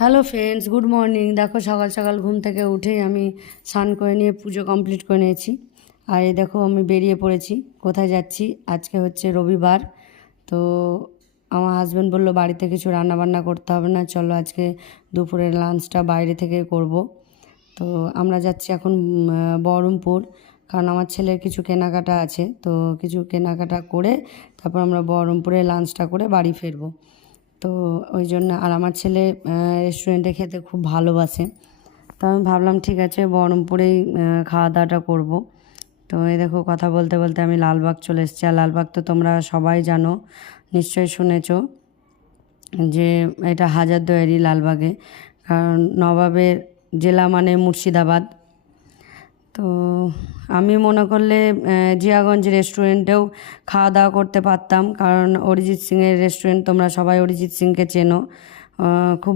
Hello friends, good morning. দেখো সকাল সকাল ঘুম থেকে উঠেই আমি স্নান করে নিয়ে পুজো কমপ্লিট করে নিয়েছি। আর এই দেখো আমি বেরিয়ে পড়েছি। কোথায় যাচ্ছি? আজকে হচ্ছে রবিবার। তো আমার হাজব্যান্ড বললো বাড়িতে কিছু রান্নাবান্না করতে হবে না, চলো আজকে দুপুরের লাঞ্চটা বাইরে থেকে করব। তো আমরা যাচ্ছি এখন বহরমপুর, কারণ আমার ছেলের কিছু কেনাকাটা আছে। তো কিছু কেনাকাটা করে তারপর আমরা বহরমপুরে লাঞ্চটা করে বাড়ি ফিরবো। তো ওই জন্য, আর আমার ছেলে রেস্টুরেন্টে খেতে খুব ভালোবাসে। তো আমি ভাবলাম ঠিক আছে বহরমপুরেই খাওয়া দাওয়াটা করব। তো এই দেখো কথা বলতে বলতে আমি লালবাগ চলে এসেছি। আর লালবাগ তো তোমরা সবাই জানো, নিশ্চয়ই শুনেছো যে এটা হাজারদুয়ারি লালবাগে, কারণ নবাবের জেলা মানে মুর্শিদাবাদ। তো আমি মনে করলে জিয়াগঞ্জ রেস্টুরেন্টেও খাওয়া দাওয়া করতে পারতাম, কারণ অরিজিৎ সিংয়ের রেস্টুরেন্ট, তোমরা সবাই অরিজিৎ সিংকে চেনো। খুব